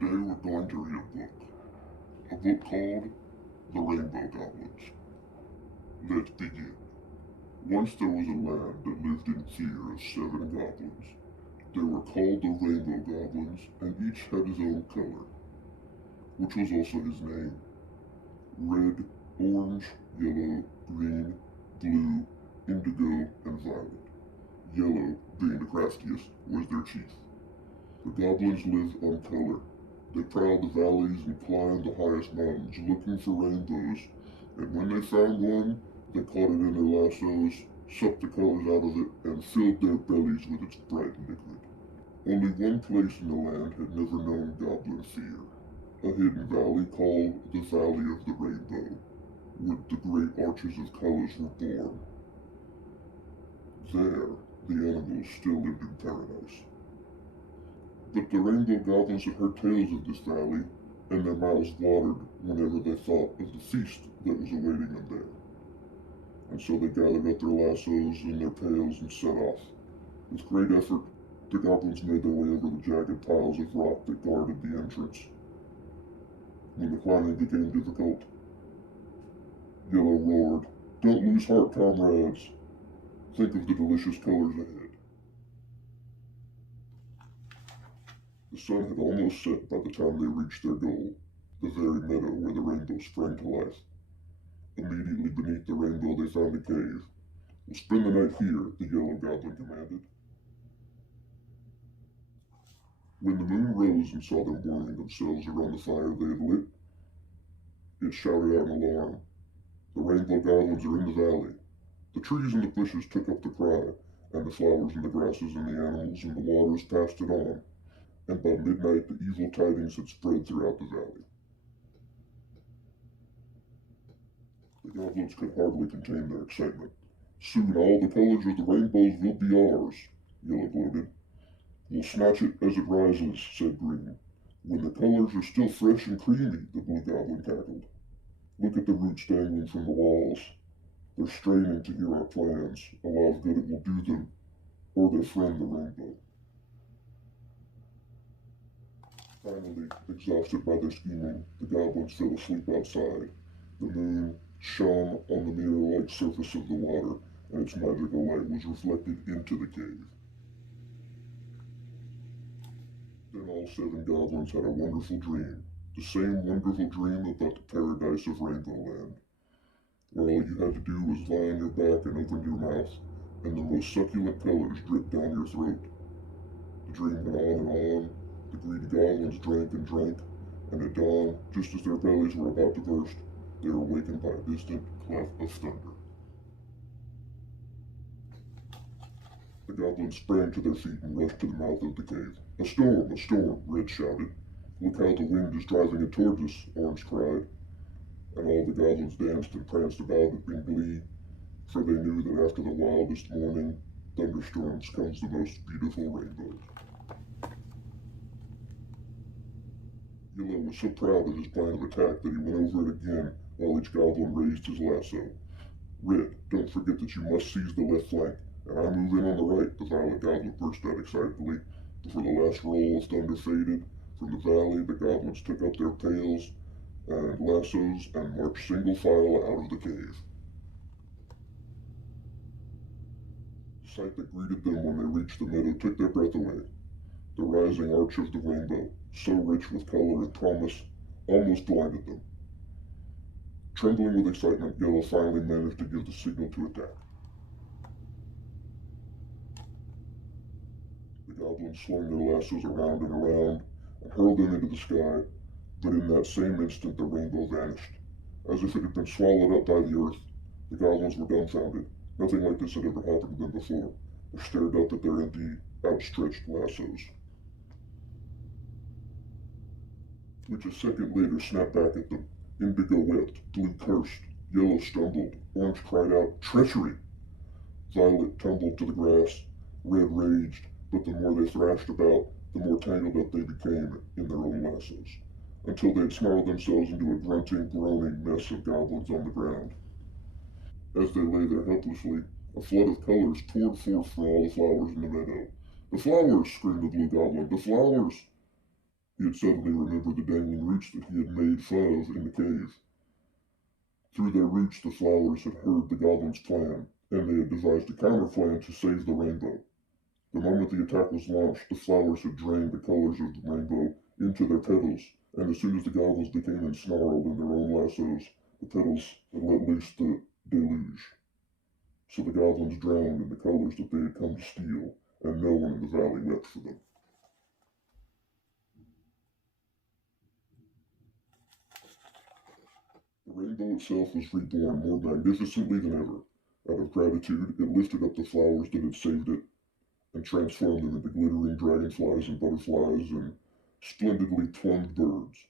Today we're going to read a book called The Rainbow Goblins. Let's begin. Once there was a land that lived in fear of 7 goblins. They were called the Rainbow Goblins, and each had his own color, which was also his name. Red, orange, yellow, green, blue, indigo, and violet. Yellow, being the craftiest, was their chief. The goblins lived on color. They prowled the valleys and climbed the highest mountains looking for rainbows, and when they found one, they caught it in their lassos, sucked the colors out of it, and filled their bellies with its bright liquid. Only one place in the land had never known goblin fear, a hidden valley called the Valley of the Rainbow, where the great arches of colors were born. There, the animals still lived in paradise. But the Rainbow Goblins had heard tales of this valley, and their mouths watered whenever they thought of the feast that was awaiting them there. And so they gathered up their lassos and their pails and set off. With great effort, the goblins made their way over the jagged piles of rock that guarded the entrance. When the climbing became difficult, Yellow roared, "Don't lose heart, comrades! Think of the delicious colors ahead." The sun had almost set by the time they reached their goal, the very meadow where the rainbow sprang to life. Immediately beneath the rainbow they found a cave. "We'll spend the night here," the yellow goblin commanded. When the moon rose and saw them warming themselves around the fire they had lit, it shouted out an alarm. "The rainbow goblins are in the valley." The trees and the bushes took up the cry, and the flowers and the grasses and the animals and the waters passed it on, and by midnight the evil tidings had spread throughout the valley. The goblins could hardly contain their excitement. "Soon all the colors of the rainbows will be ours," Yellow gloated. "We'll snatch it as it rises," said Green. "When the colors are still fresh and creamy," the Blue Goblin cackled. "Look at the roots dangling from the walls. They're straining to hear our plans, a lot of good it will do them, or their friend the rainbow." Finally, exhausted by their scheming, the goblins fell asleep outside. The moon shone on the mirror-like surface of the water, and its magical light was reflected into the cave. Then all 7 goblins had a wonderful dream, the same wonderful dream about the paradise of Rainbow Land, where all you had to do was lie on your back and open your mouth, and the most succulent colors dripped down your throat. The dream went on and on. The greedy goblins drank and drank, and at dawn, just as their bellies were about to burst, they were awakened by a distant clap of thunder. The goblins sprang to their feet and rushed to the mouth of the cave. "A storm! A storm!" Red shouted. "Look how the wind is driving it towards us," Orange cried. And all the goblins danced and pranced about it in glee, for they knew that after the wildest morning, thunderstorms comes the most beautiful rainbows. Yellow was so proud of his plan of attack that he went over it again while each goblin raised his lasso. "Red, don't forget that you must seize the left flank, and I move in on the right," the Violet Goblin burst out excitedly. Before the last roll of thunder faded, from the valley the goblins took up their pails and lassos and marched single file out of the cave. The sight that greeted them when they reached the meadow took their breath away. The rising arch of the rainbow, so rich with color and promise, almost blinded them. Trembling with excitement, Yellow finally managed to give the signal to attack. The goblins swung their lassos around and around and hurled them into the sky, but in that same instant the rainbow vanished. As if it had been swallowed up by the earth, the goblins were dumbfounded. Nothing like this had ever happened to them before. They stared up at their empty, outstretched lassos, which a second later snapped back at them. Indigo wept, Blue cursed, Yellow stumbled, Orange cried out, "Treachery!" Violet tumbled to the grass, Red raged, but the more they thrashed about, the more tangled up they became in their own lassos, until they had snarled themselves into a grunting, groaning mess of goblins on the ground. As they lay there helplessly, a flood of colors poured forth from all the flowers in the meadow. "The flowers!" screamed the Blue Goblin. "The flowers!" He had suddenly remembered the dangling roots that he had made fun of in the cave. Through their roots, the flowers had heard the goblins' plan, and they had devised a counter-plan to save the rainbow. The moment the attack was launched, the flowers had drained the colors of the rainbow into their petals, and as soon as the goblins became ensnarled in their own lassos, the petals had let loose the deluge. So the goblins drowned in the colors that they had come to steal, and no one in the valley wept for them. The rainbow itself was reborn more magnificently than ever. Out of gratitude, it lifted up the flowers that had saved it and transformed them into glittering dragonflies and butterflies and splendidly plumed birds.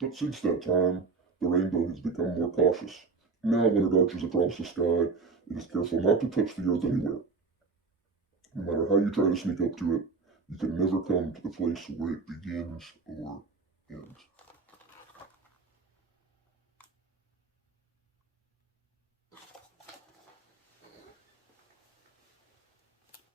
But since that time, the rainbow has become more cautious. Now, when it arches across the sky, it is careful not to touch the earth anywhere. No matter how you try to sneak up to it, you can never come to the place where it begins or ends.